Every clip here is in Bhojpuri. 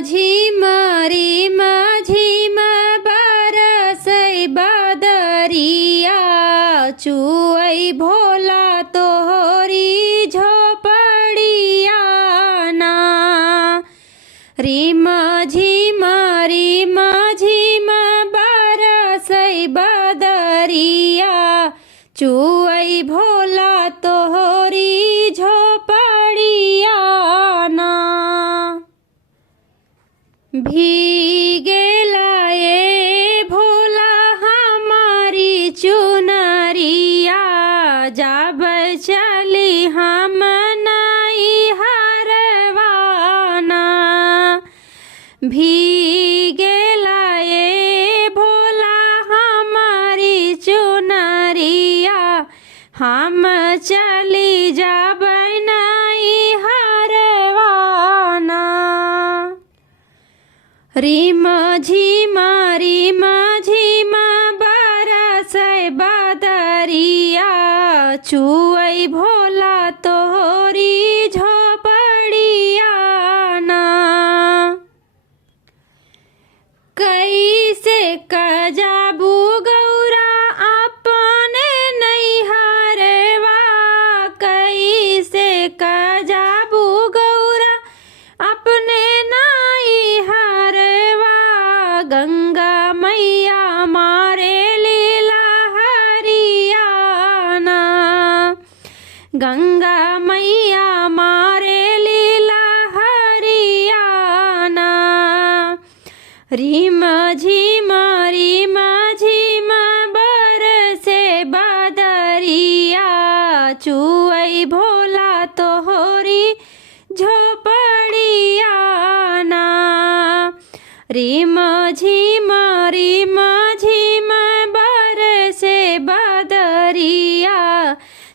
झिम रिम झिम बरसै बदरिया चुअई भोला तोहरी झोपड़िया ना। रिम झिम बरसै बदरिया चुअई भोला तोहरी झोपड़िया ना। भीगेला ये भोला हमारी चुनरिया जब चली हम नई हरवाना। भीगेला ये भोला हमारी चुनरिया हम चली जब नई हरवाना। रिम झिम बरसै बदरिया चुअई भोला तोहरी झोपड़िया ना। कैसे कजाबू गौरा अपने नैहरवा कैसे कजाबू गौरा अपने गंगा मैया मारे लीला हरियाना। गंगा मैया मारे लीला हरियाना। रिम झिम बरसे बदरिया चुअई भोला तोहरी झोपड़िया ना। रिम झिम बरसे बदरिया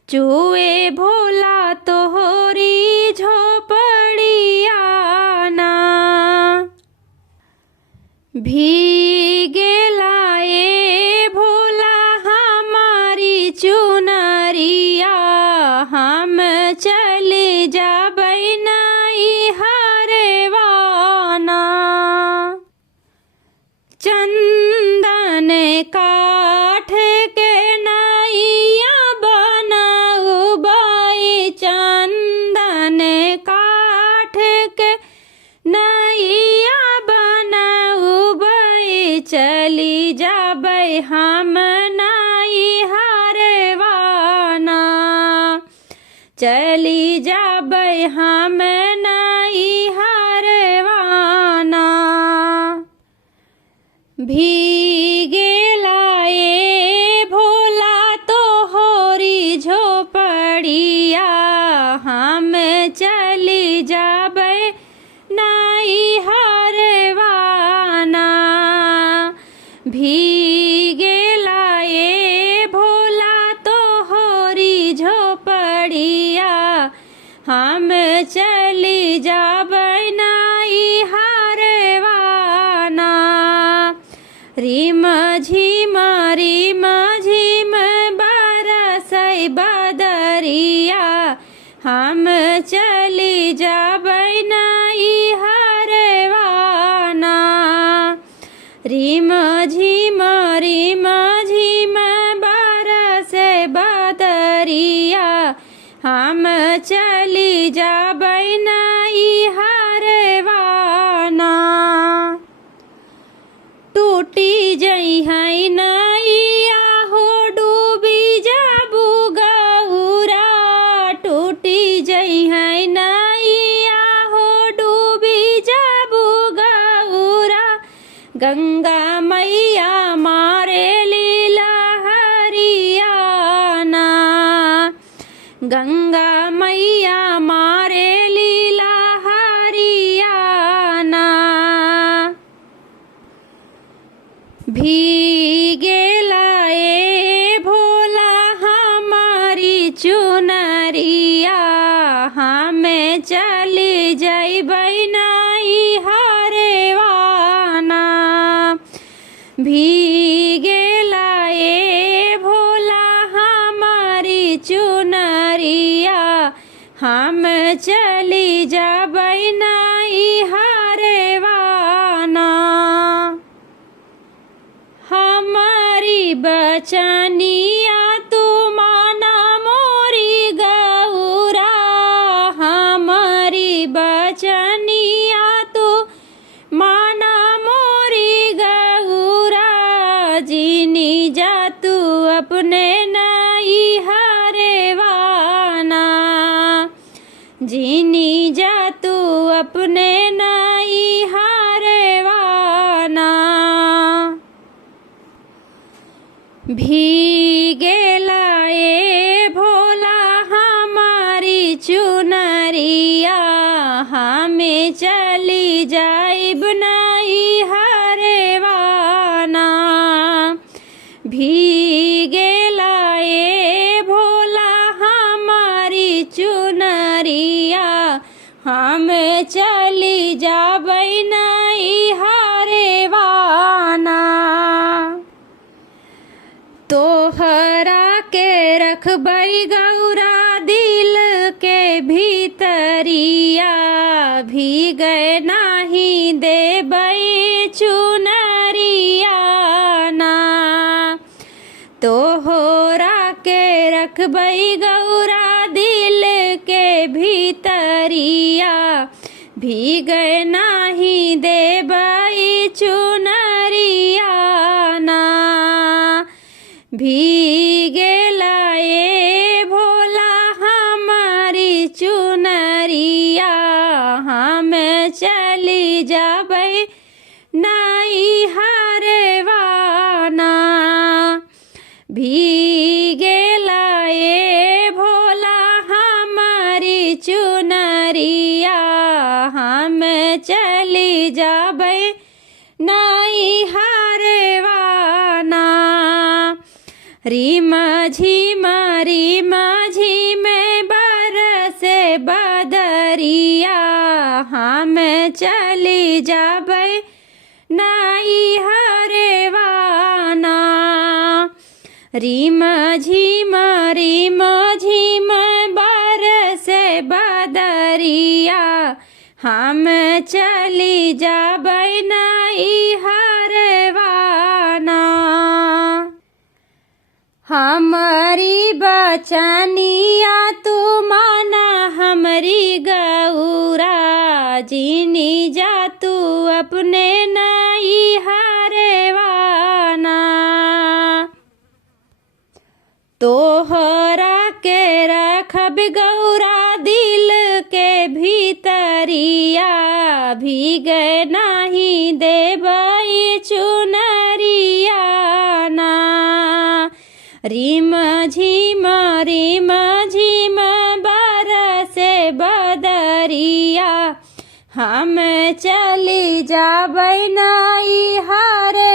चुए भोला तोहरी झोपड़िया ना। भीगेला ये भोला हमारी चुनरिया हम चली जाबै नई हरवाना। चंदन काठ के नैया बनाऊ बाई चंदन काठ के नैया बनाऊ बाई चली जाबै हम नई हरवाना। चली जाबै हम नई हरवाना। भीगेला ये भोला तोहरी झोपड़िया हम चली जाबै नई हरवाना। भीगेला ये भोला तोहरी झोपड़िया हम चली जाबै नई हरवाना। रिम झिम बरसै बदरिया हम चली जाबै नई हरवाना। रिम झिम बरसै बदरिया हम चली जाबै नई हरवाना। टूटी जई है नैया हो डूबी जाबू गौरा टूटी जई है नैया हो डूबी जाबू गौरा। गंगा मैया मारे लीला हरियाना। गंगा मैया मारे लीला हरियाना। भीगेला ये भोला हमारी चुनरिया हम चली जइबै नई हरवाना। भीगेला ये भोला हमारी चुनरिया हम चली जाबै नई हरवा। बचनिया तू माना मोरी गौरा, हमारी बचनिया तू माना मोरी गौरा, जीनी जा तू अपने नई हरेवाना, जीनी जा तू अपने नई हरेवाना। भीगेला ए भोला हमारी चुनरिया, हमें चली जाइब नई हरेवाना। भीगेला ए भोला हमारी चुनरिया, हमें चली जाबै नई हरेवाना। तोहरा के रखबै गौरा दिल के भीतरिया, भीगे नाही देबै चुनरिया ना। तोहरा के रखबै गौरा दिल के भीतरिया, भीगे नाही देबै चुनरिया ना। भीगेला ए भोला हमारी चुनरिया, हमें चली जाबै नई हरेवाना। भीगेला ए भोला हमारी चुनरिया, हमें चली जाबै नई हरेवाना। रीमा झीमा बरसे बदरिया, हमें चली जाबै नई हरेवाना। रीमा झीमा बरसे बदरिया, हमें चली जाबै नई हरेवाना। हमारी बचनिया तू माना हमरी गौरा, जीनी जा तू अपने नई हरेवाना। तोहरा के रखब गौरा दिल के भीतरिया, भीगे नाही देबै चुनरिया ना। रीमा झीमा बरसे बदरिया, हम चली जाबै नई हरे